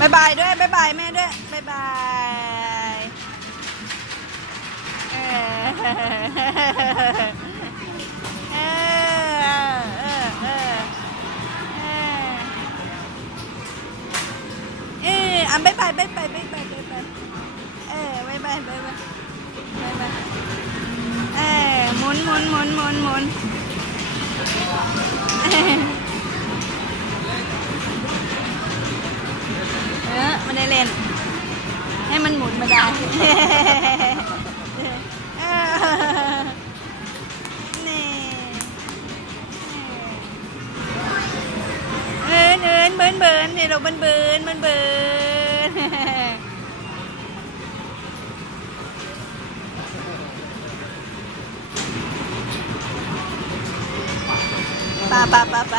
บายบายด้วยบายบายแม่ด้วยบายบายเออเออเออเออเออเอออะบายบายบายบายบายบายบายบายเออบายบายบายบายบายบายเออหมุนหมุนหมุนหมุนหมุน ล่น ให้มันหมุนมาได้ นี่เอินเอินเบินเบินเนี่ยเราเบินเบินเบินเบินไป่าป่าป่าป่